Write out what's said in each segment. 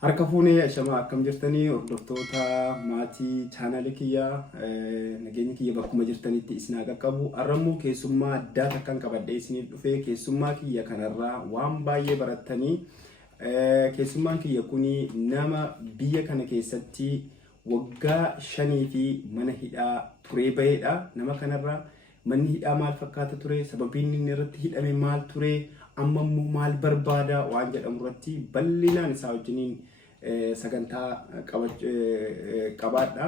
Harka fuunee shamaa akkam jirtanii hordoftoota maatii chaanaalii kiyyaa nageenya kiyya bakkuma jirtanitti isin haa qaqqabu. Har'ammoo keessummaa addaa takkan qabadhee isiniif dhufee keessummaa kiyya kanarraa waan baay'ee barattanii keessummaan kiyya kuni nama biyya kana keessatti waggaa 5 fi mana hidhaa turee bahedha. Nama kanarraa manni hidhaa maal fakkaata ture, sababiin inni irratti hidhame maal ture, amma immoo maal barbaada waan jedhamu irratti bal'inaan isaa wajjiniin sagantaa qabaadha.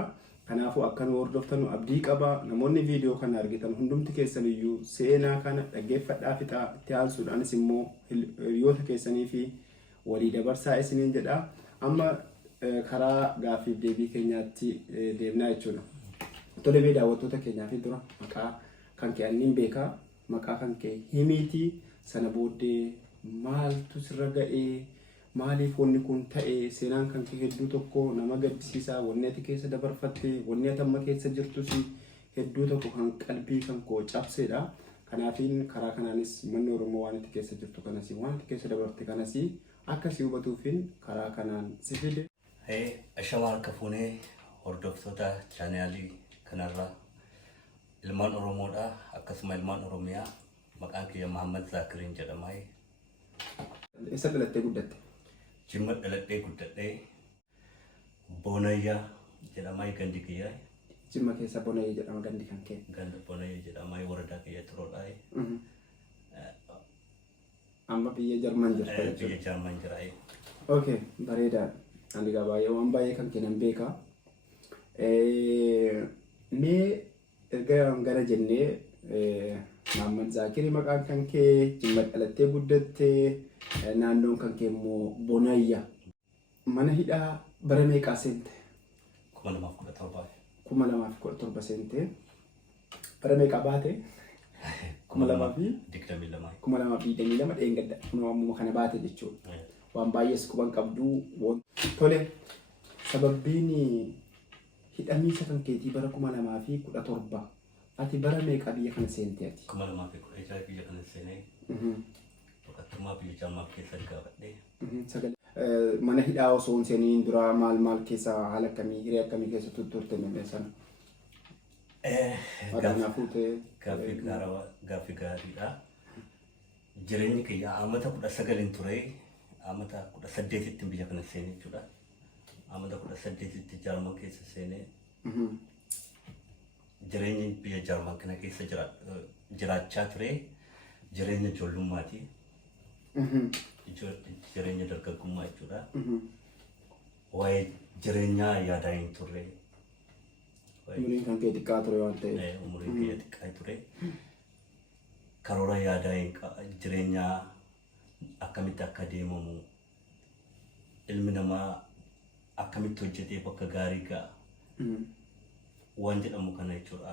Kanaafuu akka nu hordoftanu abdii qaba. Namoonni viidiyoo kana argitan hundumti keessan iyyuu seenaa kana dhaggeeffadhaa fixaa itti aansuudhaanis immoo hiriyoota keessanii fi walii dabarsaa isiniin jedha. Amma karaa gaaffiif deebii keenyaatti deemnaa jechuudha. Tole bee daawwattoota keenyaa fi dura maqaa kan kee anniin beekaa, maqaa kan kee himiitii, sana booddee maaltu sirra ga'ee, maaliif wanni kun ta'e, seenaan kan kee hedduu tokko nama gaddisiisaa, wanni ati keessa dabarfatte, wanni ati amma keessa jirtus hedduu tokko kan qalbii kan koo cabsedha. Kanaafiin karaa kanaanis manni Oromoo waan ati keessa jirtu kanas, waan ati keessa dabarte kanas akka si hubatuufin karaa kanaan si fide. Ashama harka fuunee hordoftoota chaanaalii kanarraa ilmaan Oromoodha, akkasuma ilmaan Oromiyaa. Maqaan kiyya Muhammad Zakiriin jedhama. Eessa dhalattee guddatte? Jimma dhaladhee guddadhee Bonayyaa jedhama gandi kiyya. Jimma keessa Bonayyaa jedhama gandi kan kee? Ganda Bonayyaa jedhama waradaa kiyya Turoodhaa. Amma biyya Jarman jirta? Biyya Jarman jira. Okay, bareeda. Ani baay'ee waan baay'ee kan kennan beeka. Mee erga gara jennee Muhammad Zakiri maqaan kan kee, Jimma dhalattee guddattee, naannoon kan kee immoo Bonayyaa. Mana hidhaa bara meeqaa seente? 2017. 2017 seente. Bara meeqaa baate? 2022 dheengadda. Kun ammoo kana baate jechuudha. Waan baay'ees quban qabdu. Tole, sababbiin hidhamiisa kan keetii bara 2017 ati bara meeqa biyya kana seente ati? 2016 biyya kana seenee. Tokkummaa biyya Jarman keessa gaafadhee. Mana hidhaa osoo hin seeniin dura maal keessa haala akkamii, hiree akkamii keessa turte namni sana? Gaaffii gaariidha. Jireenyi kiyya amata 19 ture, amata 18tti biyya kana seenee jechuudha. Amata 18tti Jarman keessa seenee. Jireenyi biyya Jarman kana keessa jiraachaa ture. Jireenya ijoollummaati. Jireenya dargaggummaa jechuudha. Waa'ee jireenyaa yaadaa hin turre. Umuriin kan kee xiqqaa ture waan ta'eef. Umuriin kiyya xiqqaa ture. Karoora yaadaa hin jireenyaa akkamitti akka deemamu, ilmi namaa akkamitti hojjetee bakka gaarii ga'a waan jedhamu kana jechuudha.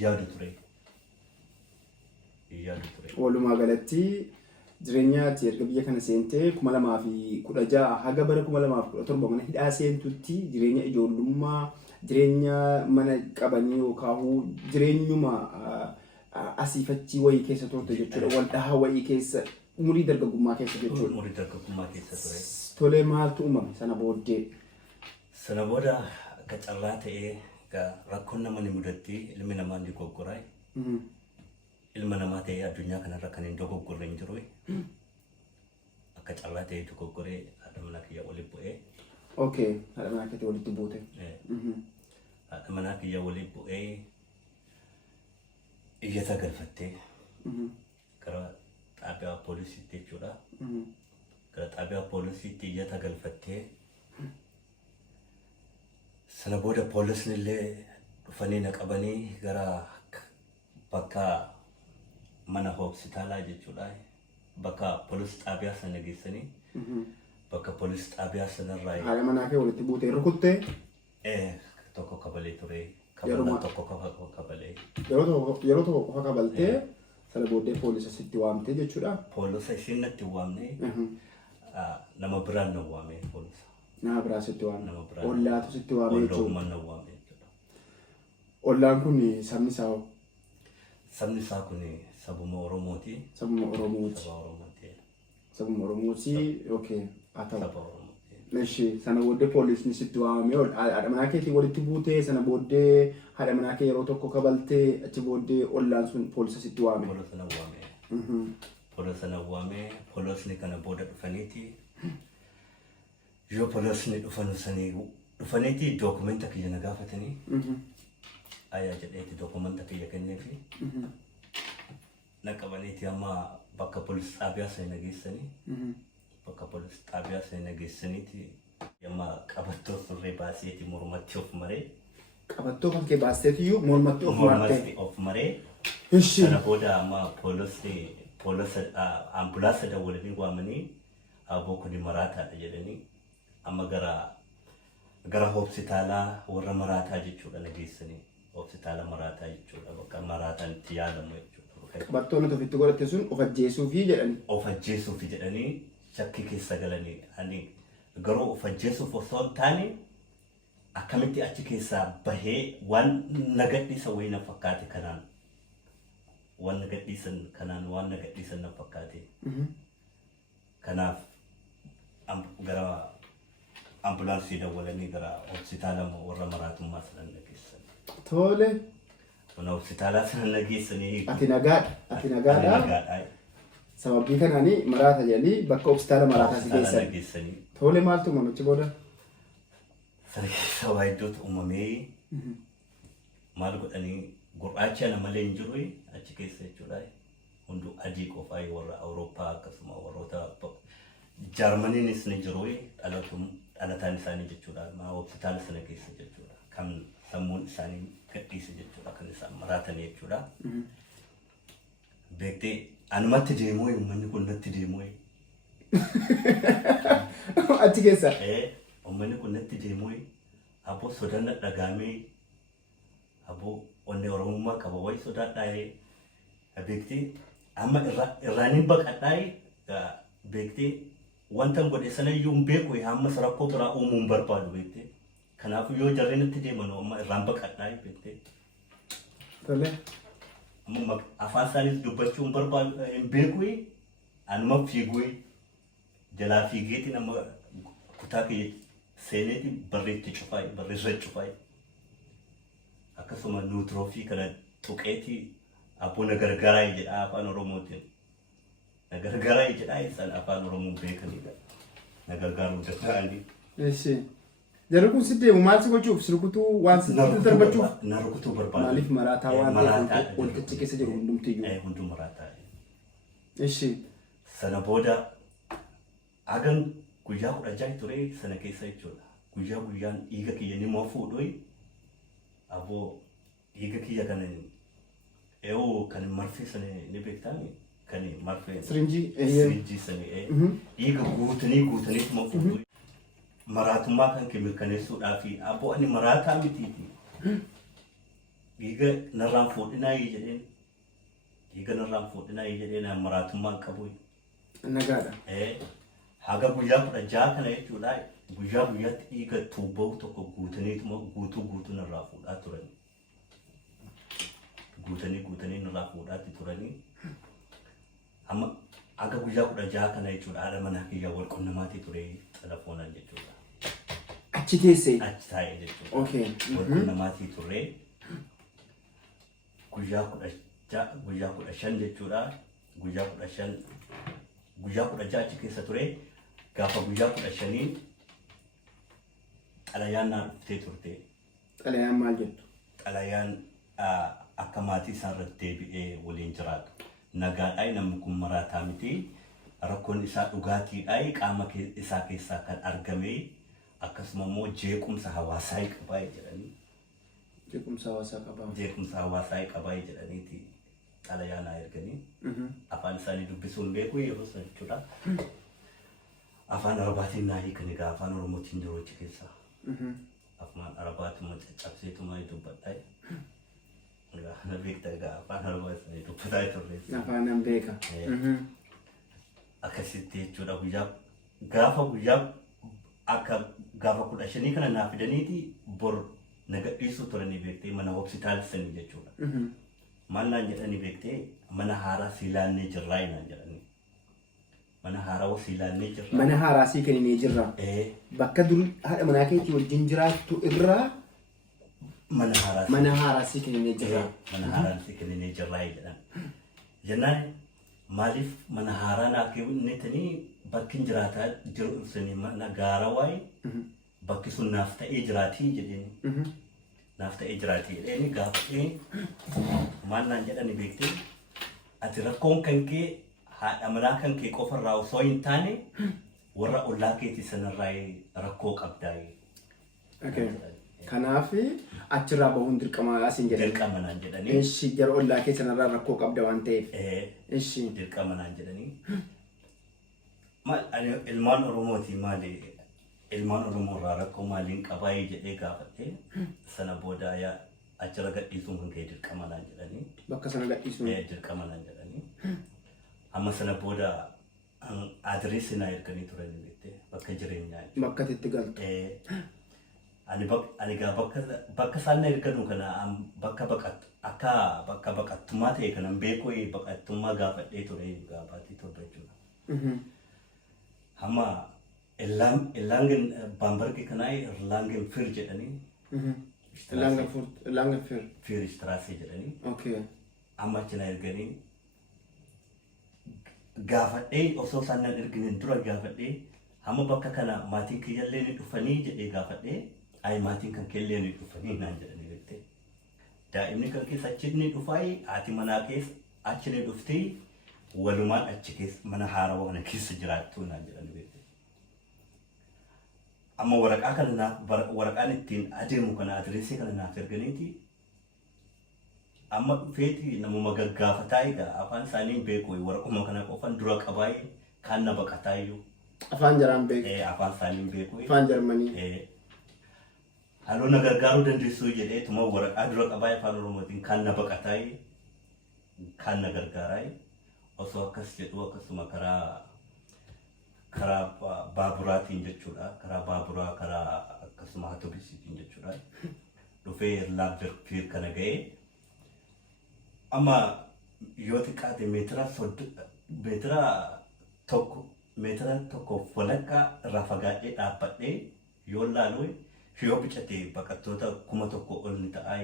Yaadu ture. Walumaa galatti jireenya ati erga biyya kana seentee 2016 haga bara 2017 mana hidhaa seentutti jireenya ijoollummaa, jireenya mana qabanii yookaan jireenyuma asiifachii wayii keessa turte jechuudha. Wal dhahaa wayii keessa, umurii dargaggummaa keessa jechuudha. Umurii dargaggummaa keessa ture. Tole, maaltu uumame sana booddee? Sana booda akka carraa ta'ee rakkoon nama ni mudatti, ilmi namaa ni dogoggoraa. Ilma namaa ta'ee addunyaa kanarra kan hin dogoggorre hin jiru. Akka carraa ta'ee dogoggoree haadha manaa kiyya waliin bu'ee. Okay, haadha manaa kiyya walitti buute. Haadha manaa kiyya waliin bu'ee iyyata galfattee gara xaabiyaa poolisiitti jechuudha. Gara xaabiyaa poolisiitti iyyata galfattee sana booda poolisni illee dhufanii na qabanii gara bakka mana hospitaalaa jechuudha. Bakka poolis xaabiyaa sana geessanii bakka poolis xaabiyaa sanarraa haadha manaa kee walitti buutee rukuttee? Tokko kabalee ture. Kabalaa tokko kabalee. Yeroo tokko qofa kabaltee sana booddee poolisa sitti waamtee jechuudha. Poolisa isheen natti waamne nama biraan na waame poolisa. Nama biraa sitti waame. Ollaatu sitti waame jechuudha. Ollaa na waame jechuudha. Ollaan kun sabni isaa hoo? Sabni isaa kun sabuma Oromooti. Sabuma Oromooti. Saba Oromooti. Sabuma Oromooti. Okay. Saba Oromooti. Eshi sana booddee poolisni sitti waamamee haadha manaa keetii walitti buutee sana booddee haadha manaa kee yeroo tokko kabaltee achi booddee ollaan sun poolisa sitti waame. Poolisa na waame. Poolisa na waame. Poolisni kana booda dhufaniiti. Yoo poolisni dhufaniiti dookumenta kiyya na gaafatanii. Ayaa jedheeti dookumenta kiyya kenneefi. Naqabaniiti amma bakka poolis xaabiyaa sana geessanii. Bakka poolis xaabiyaa sana geessaniiti amma qabattoo surree baaseeti mormatti of maree. Qabattoo kan kee baasteetiyyuu mormatti of maree. Sana booda amma poolisa ambulaansa dawwalanii waamanii aboo kuni maraataadha jedhanii amma gara hospitaalaa warra maraataa jechuudha na geessanii. Hospitaala maraataa jechuudha bakka maraataan itti yaalamu jechuudha. Qabattoon nuti ofitti godhatte sun of ajjeesuufi jedhanii. Of ajjeesuufi jedhanii shakkii keessa galanii ani garuu of ajjeesuuf osoo hin taane akkamitti achi keessaa bahee waan nagadhiisa wayii na fakkaate kanaan waan nagadhiisan na fakkaate kanaaf gara ambulaansii dawwalanii gara hospitaala warra maraatummaa sanan na geessan. Tole. Mana hospitaala sanan na geessanii. Ati nagaadha. Sababii kanaanii maraata jedhanii bakka hospitaala maraataa si geessan. Tole maaltu mamachi booda? Sana keessa waa iddootu uumamee maal godhanii gurraacha nama malee hin jiru achi keessa jechuudha. Hunduu adii qofaa warra Awurooppaa akkasuma warroota Jaarmaniinis ni jiru dhalataan isaanii jechuudha. Hospitaala sana keessa jechuudha. Kan sammuun isaanii gadhiise jechuudha. Kan isaan maraatan jechuudha. Beektee anumatti deemuu uummanni kun natti deemuu. Achi keessa. Uummanni kun natti deemuu aboo sodaan dhagaamee aboo onnee Oromummaa qaba wayi sodaadhaa. Beektee amma irraaniin baqadhaa. Beektee wanta godhe sana iyyuu hin beeku hamma rakkoo biraa uumuu hin barbaadu beektee. Kanaafuu yoo jarreen natti deeman amma irraan baqadhaa beektee. Tole. Amma afaan isaaniis dubbachuu hin barbaadu hin beeku anuma fiiguu jalaa fiigeeti nama kutaa kee seeneeti barreessa cufaa akkasuma nuutiroofi kana tuqeeti aboo na gargaaraa jedhaa afaan Oromootiin na gargaaraa jedhaa isaan afaan Oromoo beekanidha na gargaaruu danda'anii. Eessi. Jarri kun si deemu maal si gochuuf sirkutuu waan si darbachuuf. Na rukutuu barbaadu. Maaliif maraataa waan ta'eef waltajjii keessa jiru hundumtiyyuu. Hunduu maraataa. Eessi. Sana booda hagan guyyaa 16 ture sana keessa jechuudha. Guyyaan dhiiga kiyya ni fuudhu aboo dhiiga kiyya kana kan marfee sana ni beektaani kan marfee sirinjii sana dhiiga guutanii fuudhu. Maraatummaa kan kee mirkaneessuudhaaf aboo ani maraataa mitiiti. Dhiiga narraan fuudhinaa jedheen maraatummaan qabu. Nagaadha. Haga guyyaa 16 kana jechuudha. Guyyaatti dhiiga tuubboo tokko guutuu narraa fuudhaa turani. Guutanii narraa fuudhaatti turanii. Amma haga guyyaa 16 kana jechuudha haadha manaa kiyyaa wal qunnamaatii ture telefoonaan jechuudha. Achi teessee? Achi taa'ee jechuudha. Okay. Wal qunnamaatii ture. Guyyaa 15 jechuudha. Guyyaa 16 achi keessa ture. Gaafa guyyaa 15 xalayaan naa dhuftee turte. Xalayaan maal jettu? Xalayaan akka maatii isaarratti deebi'ee waliin jiraatu. Nagaadhaa namni kun maraataa miti. Rakkoon isaa dhugaatiidhaa qaama isaa keessaa kan argame akkasuma immoo jeequmsa hawaasaa qabaa jedhanii. Jeequmsa hawaasaa qabaa jedhaniiti xalayaa naa erganii. Afaan isaanii dubbisuun beeku yeroo sana jechuudha. Afaan Arabaatiin naa hiikan egaa afaan Oromootiin jiru achi keessaa. Afaan Arabaatuma caccabseetuma dubbadhaa. Na beekta egaa afaan Arabaatiin dubbataa turre. Afaan an beeka. Akkasitti jechuudha gaafa 15 kana naa fidaniiti bor na gadhiisuu turanii beektee mana hospitaalisanii jechuudha. Maal naan jedhanii beektee mana haaraa siilaannee jirraa naan jedhanii. mana haarawaa siilaannee jirra. Mana haaraa sii kennee jirra. Bakka dur haadha manaa keetii wajjin jiraattu irraa mana haaraa sii kennee jirra. Mana haaraa sii kennee jirra jedhan. Jennaan maaliif mana haaraa naa kennitanii bakki jiraataa jiru ibsanii mana gaara waa'ee bakki sun naaf ta'ee jiraatii jedhanii. Naaf ta'ee jiraatii jedhanii gaafatee maal naan jedhani beektee ati rakkoon kan kee haadha manaa kan kee qofarraa osoo hin taane warra ollaa keetii sanarraa rakkoo qabdaa. Kanaaf achirraa bahuun dirqama asiin jedhanii. Dirqama naan jedhanii. Eshi jara ollaa kee sanarraa rakkoo qabda waan ta'eef. Eshi dirqama naan jedhanii. Ilmaan Oromooti maali? Ilmaan Oromoorraa rakkoo maaliin qabaayee jedhee gaafatee sana booda achirra gadhiisuun kan ka'e dirqama naan jedhanii. Bakka sana gadhiisuun. Dirqama naan jedhanii. Amma sana booda adireessi naa erganii turan beektee bakka jireenyaa. Bakka itti galtu. Ani gaa bakka isaan na erganu kana akka bakka baqattummaa ta'e kanan beekuu baqattummaa gaafadhee ture gaafaatii torba jechuudha. Amma Erlangen Bamberg kanaa Erlangen Fir jedhanii. Erlangen Fir. Fir Straße jedhanii. Okay. Amma achi na erganii gaafadhee osoo isaan na erginin dura gaafadhee hamma bakka kana maatiin kiyyallee ni dhufanii jedhee gaafadhee ayi maatiin kan keellee ni dhufanii naan jedhanii beektee. Daa'imni kan keessa achi ni dhufaayi haati manaa keessa achi ni dhuftee walumaan achi keessa mana haarawaa kana keessa jiraattu naan jedhanii beektee. Amma waraqaan ittiin adeemu kana adireesii kana naaf erganiiti. Amma dhufeeti namuma gaggaafataa egaa afaan isaanii beeku waraquma kana qofan dura qabaayee kan na baqataayyuu. Afaan jaraan beeku. Afaan isaanii beeku. Afaan Jarmanii. Halluu na gargaaruu dandeessuu jedhee tuma waraqaa dura qabaayee afaan Oromootiin kan na baqataayee kan na gargaaraayee osoo akkas jedhu akkasuma karaa baaburaatiin jechuudha. Karaa baaburaa karaa akkasuma autobisiitiin jechuudha. Dhufee Erlangen Fir kana ga'ee. Amma yoo xiqqaate meetira tokko walakkaa irraa fagaadhee dhaabbadhee yoo laalu yoo bicate baqattoota 1,000 ol ni ta'aa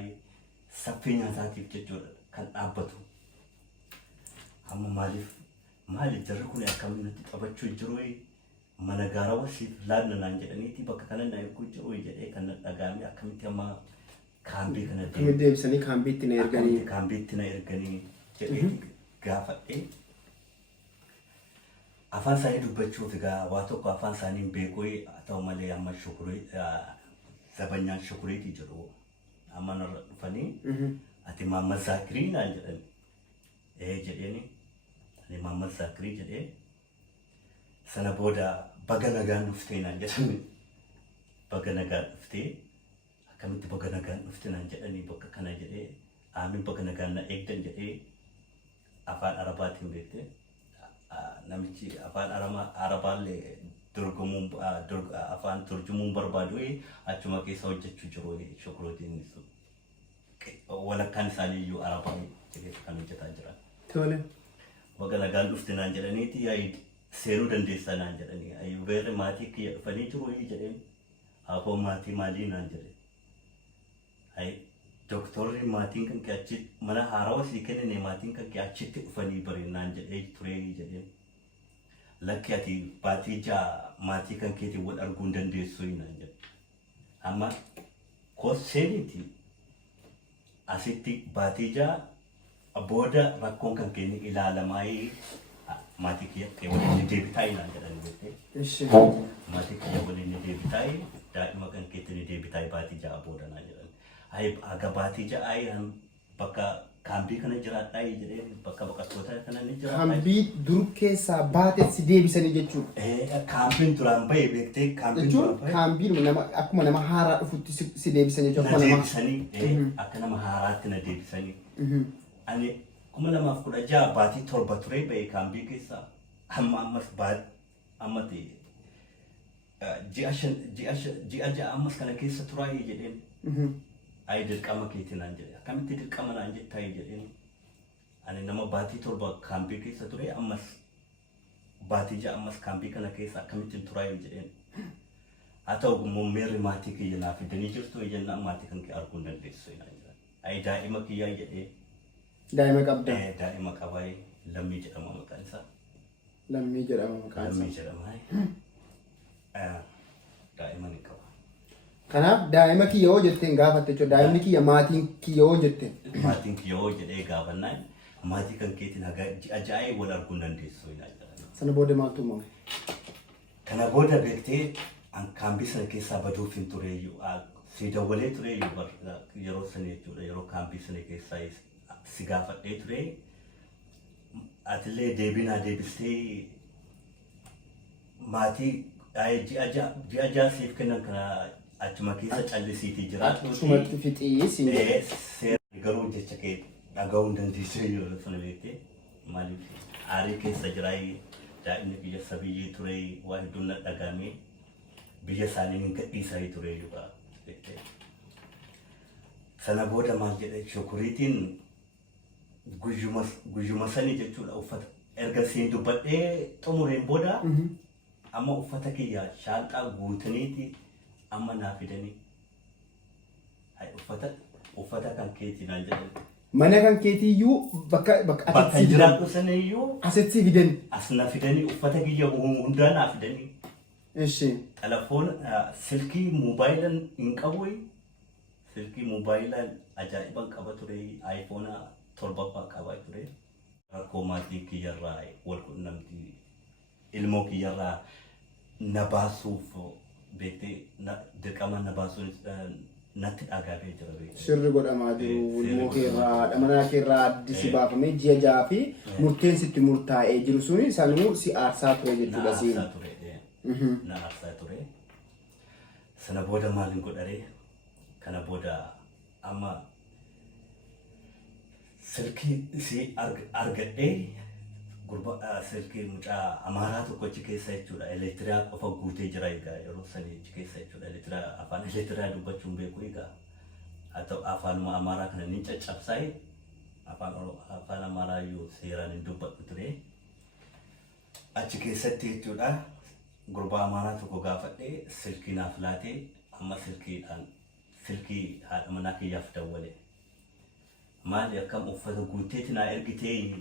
saffii nyaataatiif jechuudha kan dhaabbatu. Amma maaliif jarri kun akkamiin natti qabachuu jiru mana gaarawaa siif laanna naan jedhaniiti bakka kana na erguu jiru jedhee kan na dhagaame akkamitti amma kaambii kana deebisanii kaambiitti na erganii. Kaambiitti na erganii jedhee gaafadhee afaan isaanii dubbachuuf egaa waa tokko afaan isaanii beekuu haa ta'u malee amma zabanyaan shukuriitii jedhu amma narra dhufanii ati Maamad Zaakirii naan jedhani. Jedheeni ani Maamad Zaakirii jedhee sana booda baga nagaan dhuftee naan jedhani. Baga nagaan dhuftee akkamitti baga nagaan dhufte naan jedhanii bakka kana jedhee aamin baga nagaan na eegdan jedhee afaan Arabaatiin beektee namichi afaan Arabaallee dorgomuun afaan turjumuun barbaadu achuma keessa hojjechuu jiru shokolootiin walakkaan isaanii iyyuu Arabaa jedhee kan hojjetaa jiran. Tole. Baga nagaan dhufte naan jedhaniiti seenuu dandeessaa naan jedhanii ayyuu beerre maatii kiyya dhufanii jiru jedheen afoo maatii maalii naan jedhe. Doktorri maatiin kan kee achitti mana haarawaa sii kennine maatiin kan kee achitti dhufanii bareennaan jedhee turee jedheen. Lakki ati baatii ja'a maatii kan keetiin wal arguu hin dandeessu naan jedhe. Amma koseeniiti asitti baatii ja'a booda rakkoon kan keenya ilaalamaa maatii kiyya waliin deebitaa naan jedhanii beektee. Maatii kiyya waliin deebitaa daa'ima kan keetiin deebitaa baatii ja'a booda naan jedhani. Aga baatii ja'a bakka kaambii kana jiraadhaa jedhee bakka baqattoota kana ni jiraadhaa. Kaambii dur keessaa baatetti deebisanii jechuudha. Kaambiin duraan bahee beektee kaambiin duraan bahee. Kaambiin akkuma nama haaraa dhufutti si deebisanii jechuudha. Na deebisanii akka nama haaraatti na deebisanii. Ani 2016 baatii 7 turee bahee kaambii keessaa ammas ji'a ja'a ammas kana keessa turaa jedheen. Ayi dirqama keetii naan jedhe akkamitti dirqama naan jettaa jedheen ani nama baatii 7 kaambii keessa ture ammas baatii ja'a ammas kaambii kana keessa akkamittiin turaa yoo jedheen. Haa ta'u immoo meerri maatii kiyya naaf fidanii jirtu jennaan maatii kan kee arguu hin dandeessu. Ayi daa'ima kiyyaa jedhee. Daa'ima qabda. Daa'ima qabaa Lammii jedhama maqaan isaa. Lammii jedhama maqaan isaa. Lammii jedhama. Daa'ima ni qaba. Kanaaf daa'ima kiyya hoo jetteen gaafatte jechuudha. Daa'imni kiyya maatiin kiyya hoo jette. Maatiin kiyya hoo jedhee gaafannaan maatii kan keetiin ajaa'ee wal arguu hin dandeessu. Sana booda maaltu uumame? Kana booda beektee kaambii sana keessaa baduuf hin tureeyyuu si dawwalee tureeyyuu yeroo sana jechuudha. Yeroo kaambii sana keessaa si gaafadhee ture. Atillee deebinaa deebistee maatii ji'a jaasiif kennan kana achuma keessa callisiitii jiraatu. Achumatti fixii seera garuu jecha kee dhaga'uu hin dandeessu yeroo sana beektee maaliif aarii keessa jiraa daa'imni biyya sabiyyee ture waa hedduun na dhagaamee biyya isaanii hin gadhiisaa ture yuuba beektee. Sana booda maal jedhe shukuriitiin guyyuma sanii jechuudha uffata erga siin dubbadhee xumureen booda amma uffata kiyya shaanxaa guutaniiti amma naa fidanii uffata kan keetii naan jedhan. Mana kan keetiiyyuu bakka jiraatu sanayyuu asitti fidan. As na fidanii uffata kiyya hundaa naa fidanii. Eshi. Telefoona silkii moobaayilaan hin qabu. Silkii moobaayilaan ajaa'iban qaba ture. Aayifoona 7 qaba ture. Rakkoo maatii kiyyarraa wal quunnamtii ilmoo kiyyarraa na baasuuf beektee dirqama na baasuun natti dhagaafee jira beektee. Sirri godhamaa jiru ilmoo keerraa dhamanaa keerraa addisi baafamee ji'a ja'a fi murteen sitti murtaa'ee jiru suni sanuu si aarsaa ture jechuudha siin. Na aarsaa ture. Sana booda maal hin godharee kana booda amma silkii si argadhee silkii mucaa amaaraa tokko achi keessa jechuudha. Elektiriyaa qofa guutee jira egaa yeroo sanii achi keessa jechuudha. Elektiriyaa afaan elektiriyaa dubbachuun beeku egaa. Haa ta'u afaanuma amaaraa kana ni caccabsaa'e afaan amaaraa yoo seeraan hin dubbatu ture. Achi keessatti jechuudha gurbaa amaaraa tokko gaafadhee silkii naaf laatee amma silkii haadha manaa kiyyaaf dawwale. Maali akkam uffata guuteeti naa ergitee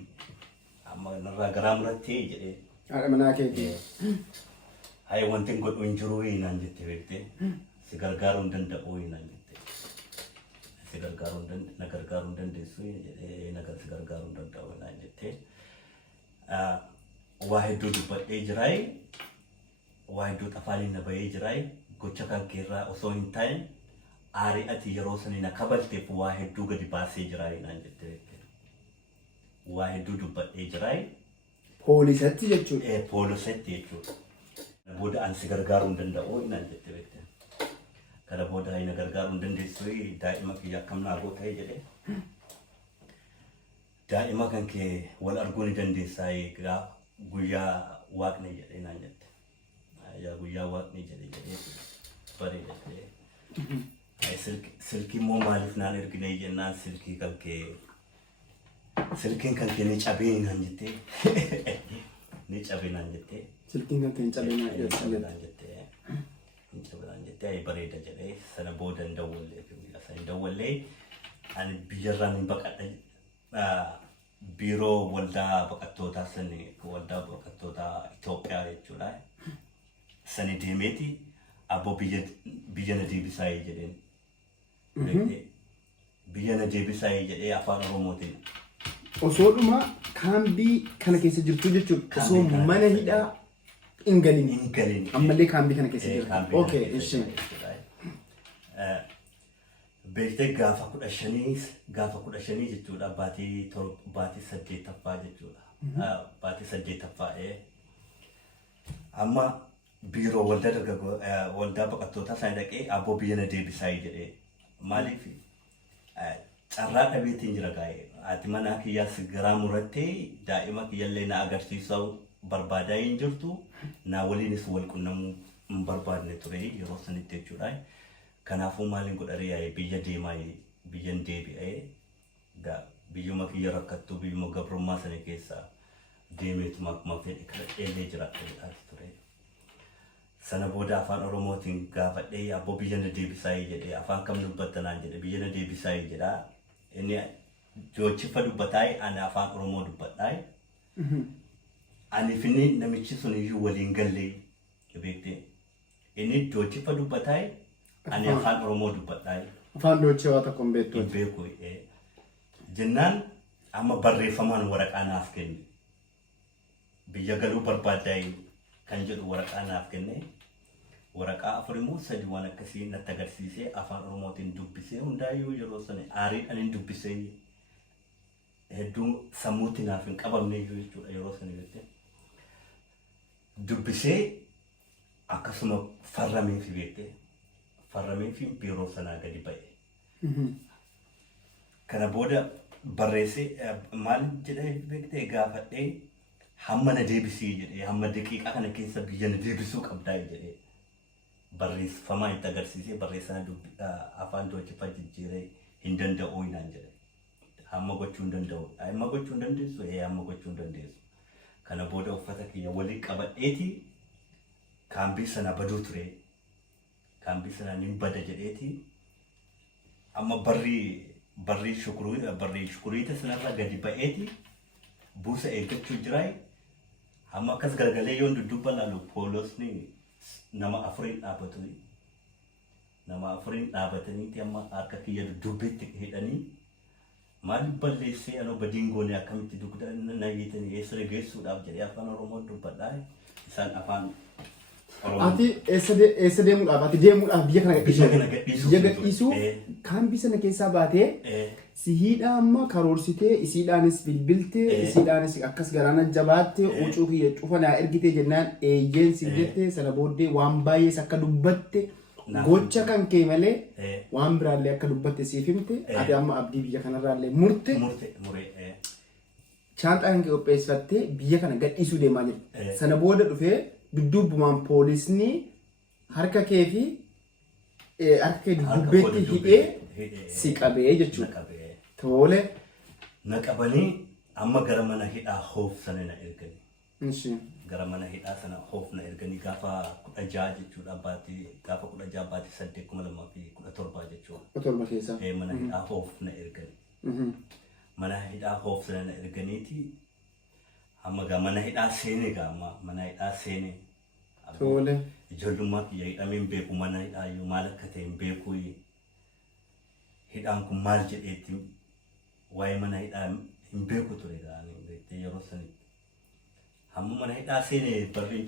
amma narraa garaa murattee jedhee. Haadha manaa keetii. Hayi wanti godhu hin jiru naan jette beektee. Si gargaaruu hin danda'u naan jette. Si na gargaaruu hin dandeessu jedhee si gargaaruu hin danda'u naan jette. Waa hedduu dubbadhee jiraay. Waa hedduu xafaaniin na bahee jiraay. Gocha kan keerraa osoo hin taa'in aarii ati yeroo sanii na kabalteef waa hedduu gadi baasee jiraay naan jette. Waa hedduu dubbadhee jiraay. Poolisatti jechuudha. Poolisatti jechuudha. Kana booda an si gargaaruu hin danda'u naan jette beekte. Kana booda na gargaaruu hin dandeessu daa'ima kiyya akkam naa gootee jedhee. Daa'ima kan kee wal arguu ni dandeessaa egaa guyyaa waaqni jedhee naan jette. Yaa guyyaa waaqni jedhee bareedate. Silkii immoo maaliif naan ergine jennaan silkiin kan kee ni cabee naan jettee. Ni cabee naan jettee. Silkiin kan kee ni cabee naan jettee. Ni cabee naan jettee bareeda jedhee sana booda hin dawwallee ani biyyarraan hin baqadha. Biiroo waldaa baqattootaa sani waldaa baqattootaa Itoophiyaa jechuudha. Sani deemeeti abbo biyya na deebisaa jedheen. Biyya na deebisaa jedhee afaan Oromootiin. Osoo dhuma kaambii kana keessa jirtu jechuudha. Osoo mana hidhaa hin galin. Ammallee kaambii kana keessa jirtu. Okay, ishi. Beektee gaafa 15 jechuudha baatii 8ffaa jechuudha. Baatii 8ffaa amma biiroo waldaa baqattootaa isaan dhaqee abboo biyya na deebisaa jedhee maaliif carraa dhabeetiin jira gaa'ee ati mana kiyyaas garaa murattee daa'ima kiyyallee na agarsiisuu barbaadaa hin jirtu naa waliinis wal qunnamuu hin barbaadne ture yeroo sanitti jechuudha. Kanaafuu maaliin godharee biyya deemaa biyyan deebi'ee biyyuma kiyya rakkattuu biyyuma gabrummaa sana keessa deemeetuma akkuma fedhe kadhadheellee jiraachuu ture. Sana booda afaan Oromootiin gaafadhee abbo biyya na deebisaa jedhee afaan kam dubbattanaan jedhe biyya na deebisaa jedhaa. Inni joochifa dubbataa ani afaan Oromoo dubbadhaa. Ani finni namichi sun iyyuu waliin gallee beektee. Inni joochifa dubbataa ani afaan Oromoo dubbadhaa. Afaan doochee waa tokko hin beektu. Hin beeku jennaan amma barreeffamaan waraqaa naaf kenne. Biyya galuu barbaaddaa kan jedhu waraqaa naaf kenne. Waraqaa afur immoo sadi waan akkasii natti agarsiisee afaan Oromootiin dubbisee hundaayyuu yeroo sana aariidhaan hin dubbisee hedduun sammuutti naaf hin qabamne jechuudha yeroo sana jettee. Dubbisee akkasuma farramee fi beektee farramee fi biiroo sanaa gadi ba'e. Kana booda barreessee maal jedhee beektee gaafadhee hamma na deebisii jedhee hamma daqiiqaa kana keessa biyya na deebisuu qabdaa jedhee. Barreeffamaa itti agarsiisee barreessaa afaan doochiffaa jijjiiree hin danda'uu hinaan jedhe. Hamma gochuu hin danda'u. Hamma gochuu hin dandeessu hamma gochuu hin dandeessu. Kana booda uffata kiyya walii qabadheeti kaambii sana baduu ture. Kaambii sana nin bada jedheeti amma barrii shukuriita sanarra gadi ba'eeti buusa eeggachuu jiraa. Amma akkas galgalee yoon dudduuba laalu poolosni nama afuriin dhaabatu. Nama afuriin dhaabataniiti amma harka kiyya dudduubbeetti hidhanii maaliif balleessee anoo badiin goone akkamitti dugda nageetanii eessa geessuudhaaf jedhee afaan Oromoo dubbadhaa. Isaan afaan Oromoo. Ati eessa deemuudhaaf? Ati deemuudhaaf biyya kana gadhiisuu? Biyya gadhiisuu kaambii sana keessaa baatee sihiidhaa amma karoorsitee isiidhaanis bilbiltee isiidhaanis akkas garaana jabaattee huccuu kiyya cufanaa ergitee jennaan eeyyeen si jettee sana booddee waan baay'ees akka dubbatte gocha kan kee malee waan biraallee akka dubbatte siif himte ati amma abdii biyya kanarraallee murte shaanxaa kan kee qopheeffattee biyya kana gadhiisuu deemaa jirti. Sana booda dhufee dudduubumaan poolisni harka kee fi harka kee dudduubbeetti hidhee si qabee jechuudha. Tole. Na qabanii amma gara mana hidhaa hoof sana na erganii. Gara mana hidhaa sana hoof na erganii gaafa 16 jechuudha baatii gaafa 16 baatii 8,2017 jechuudha. Otorba keessa. Mana hidhaa hoof na erganii. Mana hidhaa hoof sana na erganiiti amma gaa mana hidhaa seenee gaa amma mana hidhaa seenee. Tole. Ijoollummaa kiyya hidhameen beeku mana hidhaa iyyuu maal akka ta'e hin beeku. Hidhaan kun maal jedheetti waa'ee mana hidhaa hin beeku ture beektee yeroo sanitti. Hamma mana hidhaa seenee barriin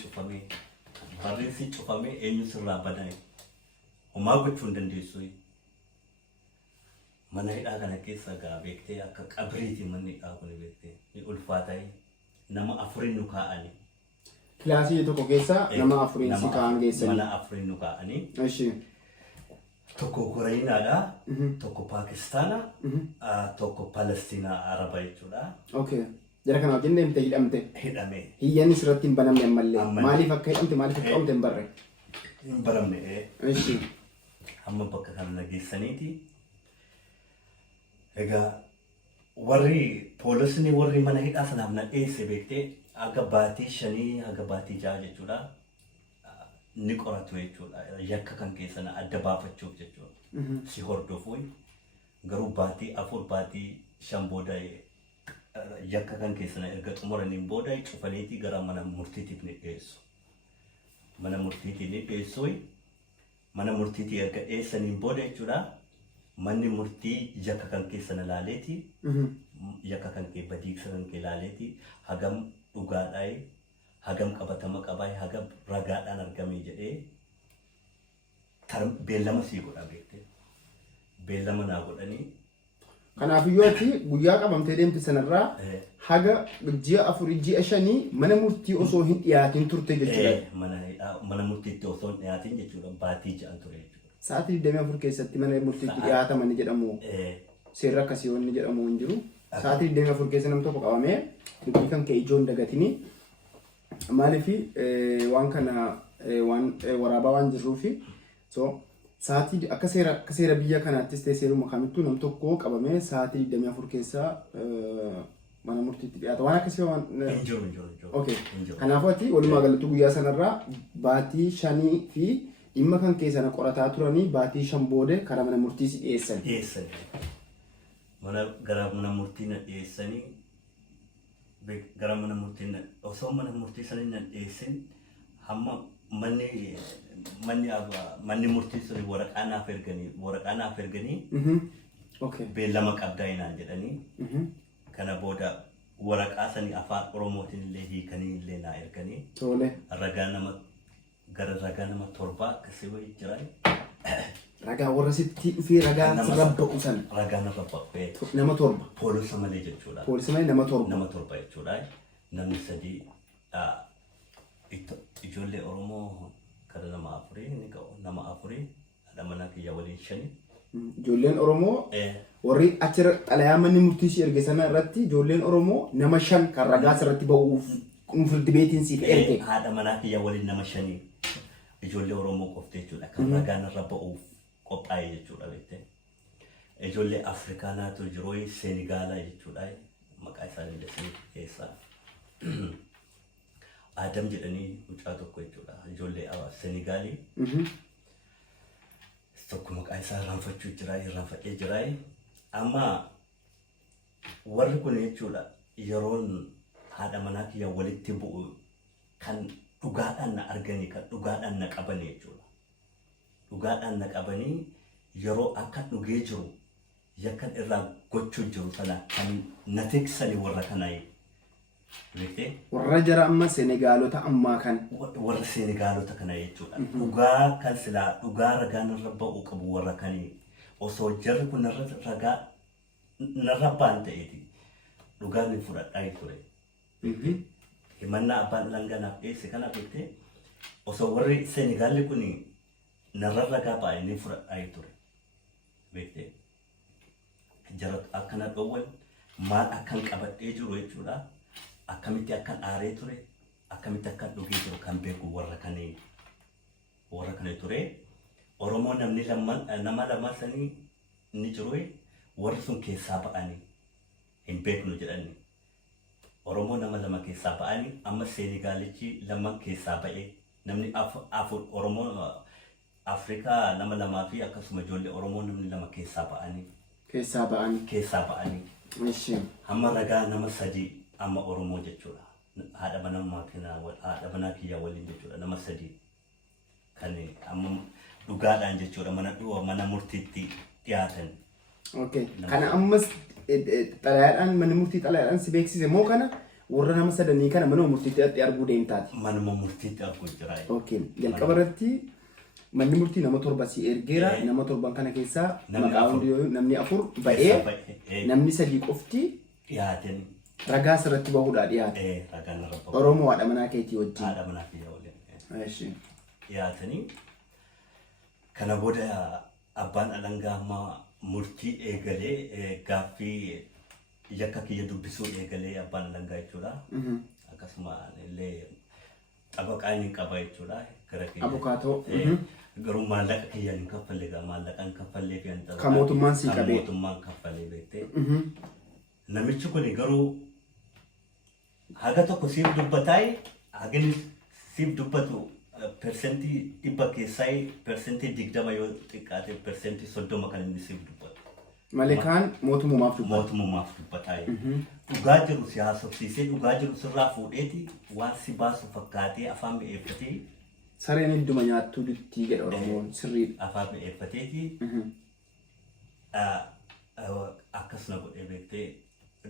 si cufamee eenyu sirraa badane homaa gochuu hin dandeessu. Mana hidhaa kana keessa gaa beektee akka qabriiti manni hidhaa kun beektee ni ulfaataa nama afuriin nu kaa'anii. Kilaasii tokko keessa nama afuriin si kaa'an geessanii. Mana afuriin nu kaa'anii. Tokko Ukrainaadha, tokko Paakistaana, tokko Palestiinaa Araba jechuudha. Okay. Jara kana wajjin deemte hidhamte. Hidhamee. Hiyyanni sirratti hin banamne ammallee. Maaliif akka hidhamte maaliif akka qabamte hin barre? Hin baramne. Hamma bakka kana na geessaniiti. Egaa warri poolisni warri mana hidhaa sanaaf na dhiyeesse beektee aga baatii 5 aga baatii 6 jechuudha. Ni qoratu jechuudha. Yakka kan keessan adda baafachuuf jechuudha. Si hordofu garuu baatii 4 baatii 5 booda yakka kan keessan erga xumuraniin booda cufaniiti gara mana murtiitiif ni dhiyeessu. Mana murtiitii ni dhiyeessu. Mana murtiitii erga dhiyeessaniin booda jechuudha. Manni murtii yakka kan keessan ilaaleeti. Yakka kan kee badiisa kan kee ilaaleeti. Hagam dhugaadhaa. Hagam qabatama qabaa hagam ragaadhaan argamee jedhee beellama sii godha beektee. Beellama naa godhanii. Kanaafiyyuu ati guyyaa qabamtee deemte sanarraa haga ji'a 4 ji'a 5 mana murtii osoo hin dhiyaatin turte jechuudha. Mana murtiitti osoo hin dhiyaatin jechuudha baatii 6 ture jechuudha. Sa'aatii 24 keessatti mana murtiitti dhiyaataman jedhamu seerri akkasii wanni jedhamu hin jiru. Sa'aatii 24 keessa nam tokko qabamee dubbii kan kee ijoon dagatini. Maalifi waan kana waan waraabaa waan jirruufi so sa'aatii akka seera biyya kanaattis ta'e seeruma kamittuu nam tokko qabamee sa'aatii 24 keessa mana murtiitti dhiyaata waan akkasii waan Injiru. okay kanaafuu ati walumaa galatti guyyaa sanarraa baatii 5 fi dhimma kan keessana qorataa turanii baatii 5 booda karaa mana murtii si dhiyeessan. Gara mana murtii na dhiyeessanii gara mana murtii osoo mana murtii sanii na dhiyeessin hamma manni murtii sanii waraqaa naaf erganii okay beellama qabdaa inaan jedhanii kana booda waraqaa sanii afaan oromootiin illee hiikanii illee naa erganii tole ragaa nama 7 akkasii wayii jira. Ragaa warra sitti dhufee ragaa rabba'u san. Ragaa rabba'u. Nama 7. Poolisa malee jechuudha. Poolisa malee nama 7. Nama 7 jechuudha. Namni 3 ijoollee Oromoo kada nama 4 ni ga'u. Nama 4 haadha manaa kiyya waliin 5. Ijoolleen Oromoo warri achira xalayaa manni murtii si erge sana irratti ijoolleen Oromoo nama 5 kan ragaa irratti ba'uuf firdi beetiin siif erge. Haadha manaa kiyya waliin nama 5. Ijoollee Oromoo qofti jechuudha. Kan ragaan irra ba'uuf qophaa'e jechuudha beekte. Ijoollee Afrikaanaatu jiru Senegaalaa jechuudha. Maqaa isaanii illee keessaa. Adam jedhanii mucaa tokko jechuudha. Ijoollee Senegaalii. Tokko maqaa isaa irraanfachee jira. Amma warri kun jechuudha yeroon haadha manaa kiyya walitti bu'u kan dhugaadhaan na arganii kan dhugaadhaan na qabanii jechuudha. Dhugaadhaan na qabanii yeroo akka dhugee jiru yakkan irraa gochuu jiru sana kan na teeksanii warra kanaa beektee. Warra jara amma Senegaalota ammaa kan. Warra Senegaalota kana jechuudha. Dhugaa kan silaa dhugaa ragaan irra ba'uu qabu warra kanii osoo jarri kun ragaa narra baan ta'eeti dhugaa ni fudhadhaa ture. Himannaa abbaan langanaaf dhiyeesse kana beektee osoo warri Senegaalli kun narra ragaa baay'ee fudhadhaa ture beektee. Jara akkana dhowwan maal akkan qabadhee jiru jechuudha. Akkamitti akkan aaree ture akkamitti akkan dhugee jiru kan beeku warra kanee ture. Oromoo namni nama lama sanii ni jiru warri sun keessaa ba'anii hin beeknu jedhanii. Oromoo nama 2 keessaa ba'anii amma Senegaalichi 2 keessaa ba'ee namni afur Oromoo Afrikaa nama 2 fi akkasuma ijoollee Oromoo namni 2 keessaa ba'anii. Ishi. Amma ragaa nama 3 amma Oromoo jechuudha. Haadha manaa kiyya waliin jechuudha nama 3 kan amma dhugaadhaan jechuudha mana murtiitti dhiyaatan. Okay. Kana ammas xalayaadhaan manni murtii xalayaadhaan si beeksise moo kana warra nama 3 kana mana murtiitti arguu deemtaati? Manuma murtiitti arguu jira. Okay. Jalqaba irratti manni murtii nama 7 si ergeera nama 7 kana keessaa maqaa hundi namni 4 ba'ee namni 3 qofti dhiyaatan. Ragaa irratti bahuudhaa dhiyaate. Ragaan irra bahu. Oromoo haadha manaa keetii wajjin. Haadha manaa kiyya waliin. Ishi. Dhiyaatanii kana booda abbaan alangaa amma murtii eegalee gaaffii yakka kiyya dubbisuu eegalee abbaan alangaa jechuudha. Akkasuma illee xabaqaa hin qaba jechuudha. Abukaatoo. Garuu maallaqa kiyya hin kaffalle maallaqaan kaffallee fi anta. Kan mootummaan sii qabee. Mootummaan kaffalee beektee. Namichi kun garuu haga tokko siif dubbataay hagin siif dubbatu persentii 100 keessaa persentii 20 yoo xiqqaate persentii 30 kan inni siif dubbatu. Malee kaan mootummaaf dubbataay. Dhugaa jiru si haasofsiisee dhugaa jiru sirraa fuudheeti waan si baasu fakkaatee afaan mi'eeffatee. Sareen hedduma nyaattuu dittii jedha Oromoon sirriidha. Afaan mi'eeffateeti. Akkasuma godhee beektee.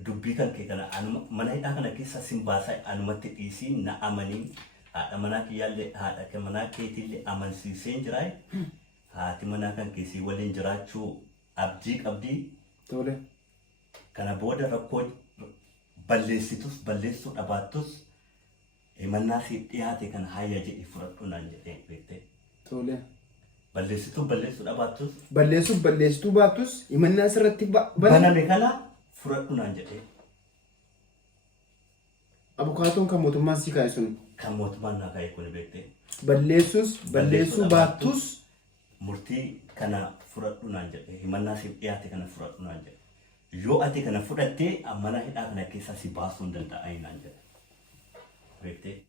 Dubbii kan kee kana mana hidhaa kana keessa sin baasaa anumatti dhiisii na amanii haadha manaa kiyyaallee haadha manaa keetiillee amansiisee jira. Haati manaa kan keessii waliin jiraachuu abdii qabdii. Tole. Kana booda rakkoo balleessuu dhabaattus himannaa si dhiyaate kan hayya jedhi fudhadhu naan jedhee beektee. Tole. Balleessuu dhabaattus. Balleessituu baattus himannaa sirratti baname kana. Fudhadhu naan jedhee. Abukaatoon kan mootummaan si kaa'e sun. Kan mootummaan naa kaa'e kun beektee. Balleessuu baattus. Murtii kana fudhadhu naan jedhee himannaa siif dhiyaate kana fudhadhu naan jedhee. yoo ati kana fudhattee mana hidhaa kana keessaa si baasuu hin danda'a naan jedhe. Beektee?